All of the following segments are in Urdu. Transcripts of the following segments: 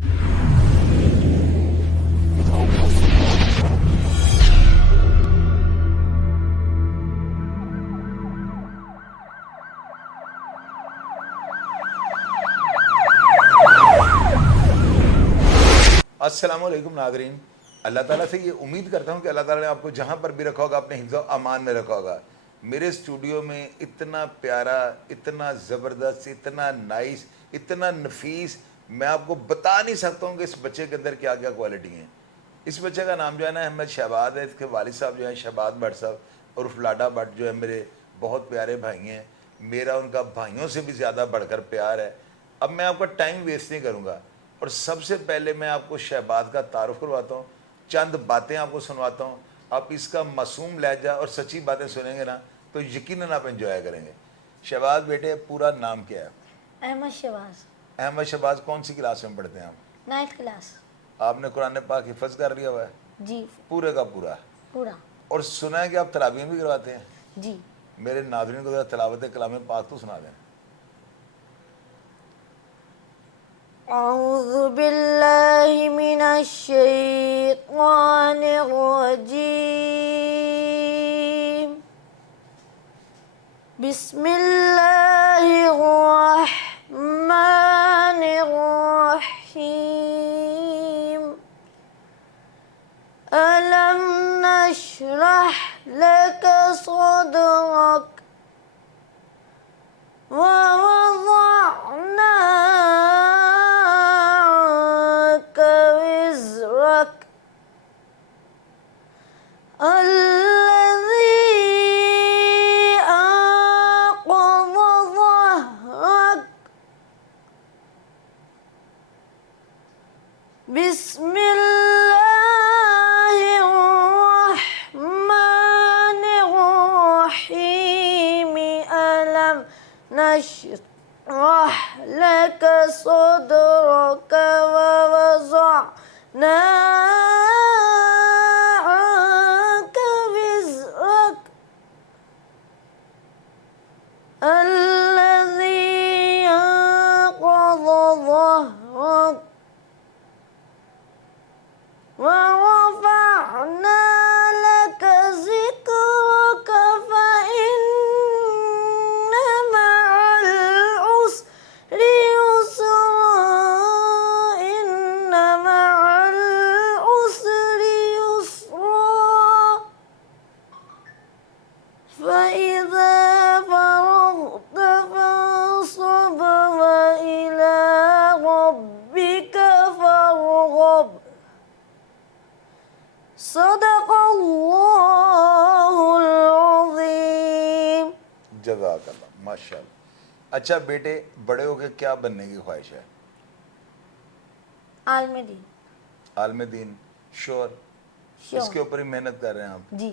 السلام علیکم ناظرین، اللہ تعالیٰ سے یہ امید کرتا ہوں کہ اللہ تعالیٰ نے آپ کو جہاں پر بھی رکھا ہوگا اپنے حفظ و امان میں رکھا ہوگا۔ میرے اسٹوڈیو میں اتنا پیارا، اتنا زبردست، اتنا نائس، اتنا نفیس، میں آپ کو بتا نہیں سکتا ہوں کہ اس بچے کے اندر کیا کیا کوالٹی ہیں۔ اس بچے کا نام جو ہے نا احمد شہباز ہے، اس کے والد صاحب جو ہیں شہباز بٹ صاحب، اور فلاڈا بٹ جو ہے میرے بہت پیارے بھائی ہیں، میرا ان کا بھائیوں سے بھی زیادہ بڑھ کر پیار ہے۔ اب میں آپ کا ٹائم ویسٹ نہیں کروں گا، اور سب سے پہلے میں آپ کو شہباز کا تعارف کرواتا ہوں، چند باتیں آپ کو سنواتا ہوں۔ آپ اس کا معصوم لہجہ اور سچی باتیں سنیں گے نا تو یقیناً آپ انجوائے کریں گے۔ شہباز بیٹے، پورا نام کیا ہے؟ احمد شہباز۔ احمد شہباز کون سی کلاس میں پڑھتے ہیں آپ؟ 9th class. آپ نے قرآن پاک حفظ کر لیا ہوا ہے؟ جی پورے کا پورا؟ پورا۔ اور سنا ہے کہ آپ تراویح بھی کرواتے ہیں؟ جی۔ میرے ناظرین کو ذرا تلاوت کلام پاک تو سنا دیں۔ اعوذ باللہ من الشیطان الرجیم، بسم اللہ الرحمن الرحیم، ألم نشرح لك صدرك ووضعنا عنك وزرك الذي أنقض ظهرك، بسم الله الرحمن الرحيم، ألم نشرح لك صدرك ووضعنا عنك وزرك الذي أنقض ظهرك ورفعنا لك ذكرك فإن مع العسر يسرا، إن مع العسر يسرا، فإذا فرغت فانصب وإلى ربك فارغب، صدق اللہ العظیم۔ جزاک اللہ، ماشاء اللہ۔ اچھا بیٹے، بڑے ہو کے کیا بننے کی خواہش ہے؟ عالم دین۔ عالم دین؟ شور؟ اس کے اوپر ہی محنت کر رہے ہیں آپ؟ جی۔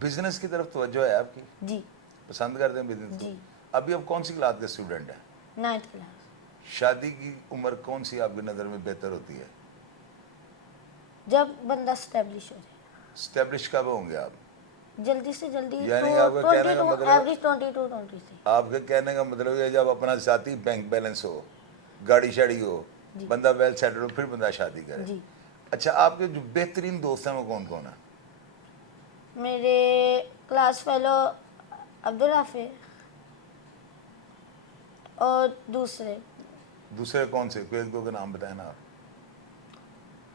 بزنس کی طرف توجہ ہے آپ کی؟ جی۔ پسند کرتے ہیں بزنس کو؟ جی۔ ابھی آپ کون سی کلاس کے اسٹوڈنٹ ہیں؟ 9th class. شادی کی عمر کون سی آپ کی نظر میں بہتر ہوتی ہے؟ جب بندہ اسٹیبلش ہو جائے۔ اسٹیبلش کب ہوں گے آپ؟ جلدی سے جلدی، یعنی آپ کا کہنے کا مطلب، ایوریج 22-23۔ آپ کے کہنے کا مطلب یہ جب اپنا ذاتی بینک بیلنس ہو، گاڑی شاڑی ہو، بندہ ویل سیٹل ہو، پھر بندہ شادی کرے۔ جی۔ اچھا، آپ کے جو بہترین دوست ہیں وہ کون کون ہیں؟ میرے کلاس فیلو عبدالرافع، اور دوسرے کون سے؟ کوئی ایک دو کے نام بتائیں نا آپ۔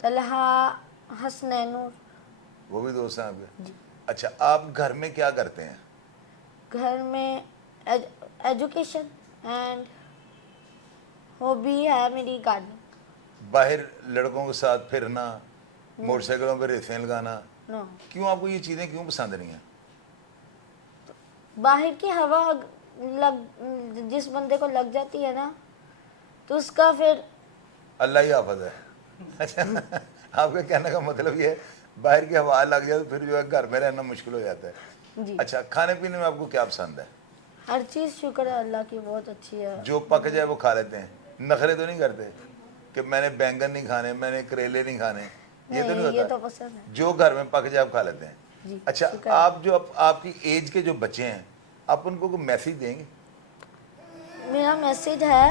طلحہ، حسنین نور۔ وہ بھی دوست ہیں آپ کے؟ جی۔ اچھا، آپ گھر میں کیا کرتے ہیں؟ گھر میں ایجوکیشن اینڈ ہابی ہے میری گارڈننگ۔ باہر لڑکوں کے ساتھ پھرنا، موٹر سائیکلوں پہ ریسیں لگانا، نو۔ کیوں آپ کو یہ چیزیں کیوں پسند نہیں ہیں؟ باہر کی ہوا جس بندے کو لگ جاتی ہے نا تو اس کا پھر اللہ ہی حافظ ہے۔ اچھا، آپ کے کہنے کا مطلب یہ ہے باہر کی ہوا لگ جائے تو پھر جو ہے گھر میں رہنا مشکل ہو جاتا ہے۔ جی۔ اچھا، کھانے پینے میں آپ کو کیا پسند ہے؟ ہر چیز شکر ہے اللہ کی بہت اچھی ہے۔ جو پک جائے وہ کھا لیتے ہیں؟ نخرے تو نہیں کرتے کہ میں نے بینگن نہیں کھانے، میں نے کریلے نہیں کھانے؟ یہ تو نہیں یہ ہوتا؟ تو پسند ہے۔ جو گھر میں پک جائے آپ کھا لیتے ہیں؟ جی۔ اچھا، آپ کی ایج کے جو بچے ہیں، آپ ان کو کوئی میسیج دیں گے؟ میرا میسیج ہے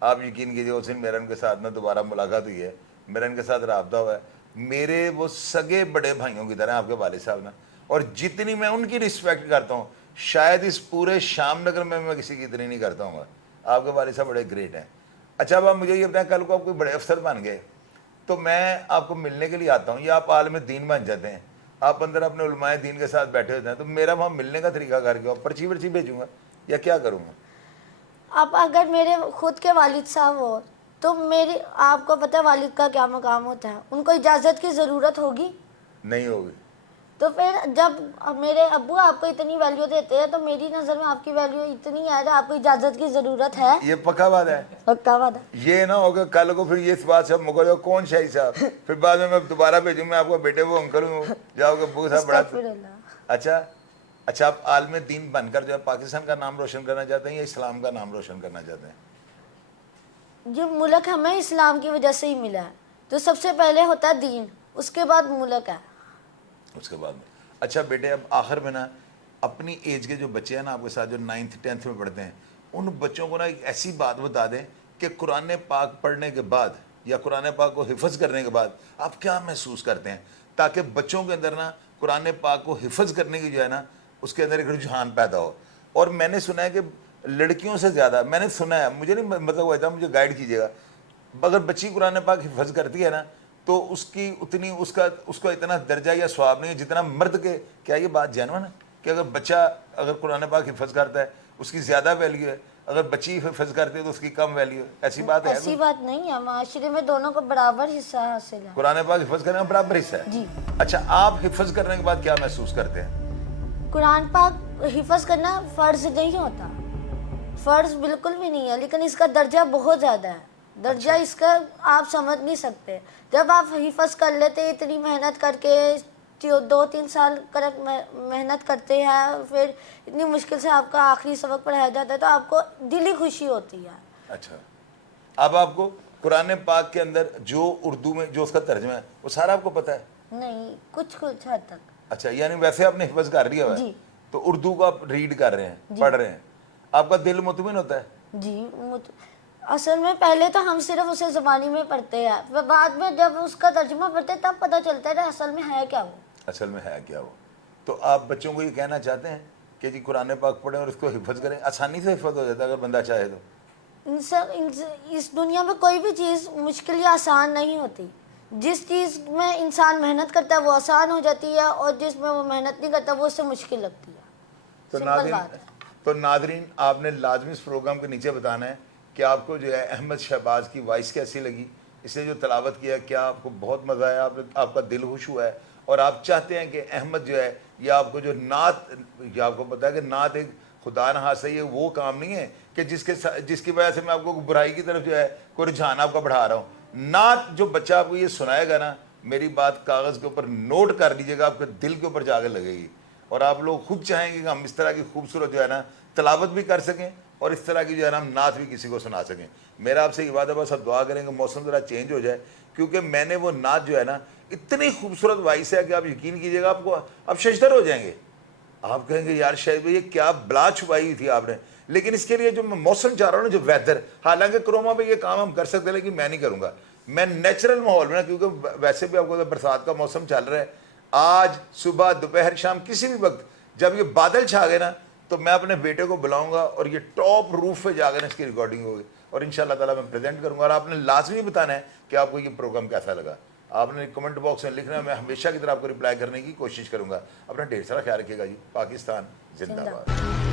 آپ یقین کیجیے اس دن میرا ان کے ساتھ نا دوبارہ ملاقات ہوئی ہے, میرا ان کے ساتھ رابطہ ہوا ہے. میرے وہ سگے بڑے بھائیوں کی طرح آپ کے والد صاحب نا, اور جتنی میں ان کی رسپیکٹ کرتا ہوں شاید اس پورے شام نگر میں کسی کی اتنی نہیں کرتا ہوں گا. آپ کے والد صاحب بڑے گریٹ ہیں. اچھا اب آپ مجھے یہ بتائیں, کل کو آپ کوئی بڑے افسر بن گئے تو میں آپ کو ملنے کے لیے آتا ہوں, یا آپ عالم دین بن جاتے ہیں, آپ اندر اپنے علماء دین کے ساتھ بیٹھے ہوتے ہیں, تو میرا وہاں ملنے کا طریقہ کار کیا, پرچی ورچی بھیجوں گا یا کیا کروں گا؟ آپ اگر میرے خود کے والد صاحب ہو تو میری, آپ کو پتہ ہے والد کا کیا مقام ہوتا ہے, ان کو اجازت کی ضرورت ہوگی؟ نہیں ہوگی. تو پھر جب میرے ابو آپ کو اتنی ویلیو دیتے ہیں تو میری نظر میں آپ کی ویلیو اتنی ہے تو آپ کو اجازت کی ضرورت ہے. یہ پکا بات ہے. پکا وعدہ. یہ نہ ہوگا کل کو پھر یہ اس بات سے مکر جاؤ کون شاہی صاحب, پھر بعد میں دوبارہ بھیجوں میں آپ کو بیٹے وہ انکل ہوں, جاؤ گے ابو صاحب بڑا. اچھا اچھا, آپ عالم دین بن کر جو ہے پاکستان کا نام روشن کرنا چاہتے ہیں یا اسلام کا نام روشن کرنا چاہتے ہیں؟ جو ملک ہمیں اسلام کی وجہ سے ہی ملا ہے, تو سب سے پہلے ہوتا ہے دین, اس کے بعد ملک ہے. اس کے بعد میں. اچھا بیٹے, اب آخر میں نا اپنی ایج کے جو بچے ہیں نا آپ کے ساتھ جو 9th 10th میں پڑھتے ہیں, ان بچوں کو نا ایک ایسی بات بتا دیں کہ قرآن پاک پڑھنے کے بعد یا قرآن پاک کو حفظ کرنے کے بعد آپ کیا محسوس کرتے ہیں, تاکہ بچوں کے اندر نا قرآن پاک کو حفظ کرنے کی جو ہے نا اس کے اندر ایک رجحان پیدا ہو. اور میں نے سنا ہے کہ لڑکیوں سے زیادہ, میں نے سنا ہے, مجھے نہیں مطلب ہوا تھا, مجھے گائیڈ کیجیے گا, اگر بچی قرآن پاک حفظ کرتی ہے نا تو اس کی اتنی اس کا اتنا درجہ یا ثواب نہیں ہے جتنا مرد کے. کیا یہ بات جینوین ہے کہ اگر بچہ اگر قرآن پاک حفظ کرتا ہے اس کی زیادہ ویلیو ہے, اگر بچی حفظ کرتی ہے تو اس کی کم ویلیو ہے؟ ایسی بات ہے؟ ایسی بات نہیں ہے, معاشرے میں دونوں کو برابر حصہ حاصل ہے. قرآن پاک حفظ کرنے کا برابر حصہ ہے. جی. اچھا, آپ حفظ کرنے کے بعد کیا محسوس کرتے ہیں؟ قرآن پاک حفظ کرنا فرض نہیں ہوتا, فرض بالکل بھی نہیں ہے, لیکن اس کا درجہ بہت زیادہ ہے. درجہ اس کا آپ سمجھ نہیں سکتے. جب آپ حفظ کر لیتے, اتنی محنت کر کے 2-3 سال محنت کرتے ہیں, پھر اتنی مشکل سے آپ کا آخری سبق پڑھایا جاتا ہے تو آپ کو دلی خوشی ہوتی ہے. اچھا, اب آپ کو قرآن پاک کے اندر جو اردو میں جو اس کا ترجمہ ہے وہ سارا آپ کو پتہ ہے؟ نہیں, کچھ حد تک. اچھا, یعنی ویسے آپ نے حفظ کر لیا ہوا ہے تو اردو کو آپ ریڈ کر رہے ہیں, پڑھ رہے ہیں, آپ کا دل مطمئن ہوتا ہے؟ جی. اصل میں پہلے تو ہم صرف اسے زبانی میں پڑھتے ہیں, بعد میں جب اس کا ترجمہ پڑھتے ہیں تب پتہ چلتا ہے کہ اصل میں ہے کیا وہ. اصل میں ہے کیا وہ. تو آپ بچوں کو یہ کہنا چاہتے ہیں کہ جی قرآن پاک پڑھیں اور اس کو حفظ کریں؟ آسانی سے حفظ ہو جاتا ہے اگر بندہ چاہے تو. اس دنیا میں کوئی بھی چیز مشکل یا آسان نہیں ہوتی. جس چیز میں انسان محنت کرتا ہے وہ آسان ہو جاتی ہے, اور جس میں وہ محنت نہیں کرتا وہ اس سے مشکل لگتی ہے. تو ناظرین, آپ نے لازمی اس پروگرام کے نیچے بتانا ہے کہ آپ کو جو ہے احمد شہباز کی وائس کیسی لگی, اس نے جو تلاوت کیا کیا آپ کو بہت مزہ آیا, آپ کا دل خوش ہوا ہے, اور آپ چاہتے ہیں کہ احمد جو ہے یہ آپ کو جو نعت, یہ آپ کو پتا ہے کہ نعت ایک خدا نہ ہاتھ سے یہ وہ کام نہیں ہے کہ جس کی وجہ سے میں آپ کو برائی کی طرف جو ہے کوئی رجحان آپ کا بڑھا رہا ہوں. نعت جو بچہ آپ کو یہ سنائے گا نا, میری بات کاغذ کے اوپر نوٹ کر لیجیے گا, آپ کے دل کے اوپر جا کے لگے گی, اور آپ لوگ خود چاہیں گے کہ ہم اس طرح کی خوبصورت جو ہے نا تلاوت بھی کر سکیں اور اس طرح کی جو ہے نا ہم نعت بھی کسی کو سنا سکیں. میرا آپ سے یہ وعدہ, بس اب دعا کریں کہ موسم ذرا چینج ہو جائے, کیونکہ میں نے وہ نعت جو ہے نا اتنی خوبصورت وائس ہے کہ آپ یقین کیجیے گا آپ کو آپ ششدر ہو جائیں گے. آپ کہیں گے یار شاید بھائی یہ کیا بلا چھپائی ہوئی تھی آپ نے, لیکن اس کے لیے جو میں موسم چاہ رہا ہوں نا, جو ویدر, حالانکہ کروما پہ یہ کام ہم کر سکتے ہیں لیکن میں نہیں کروں گا, میں نیچرل ماحول میں نا, کیونکہ ویسے بھی آپ کو برسات کا موسم چل رہا ہے, آج صبح دوپہر شام کسی بھی وقت جب یہ بادل چھا گئے نا تو میں اپنے بیٹے کو بلاؤں گا اور یہ ٹاپ روف پہ جا کر اس کی ریکارڈنگ ہوگی, اور انشاءاللہ تعالیٰ میں پریزنٹ کروں گا, اور آپ نے لازمی بتانا ہے کہ آپ کو یہ پروگرام کیسا لگا. آپ نے کمنٹ باکس میں لکھنا ہے, میں ہمیشہ کی طرح آپ کو رپلائی کرنے کی کوشش کروں گا. اپنا ڈھیر سارا خیال رکھیے گا جی. پاکستان زندہ باد.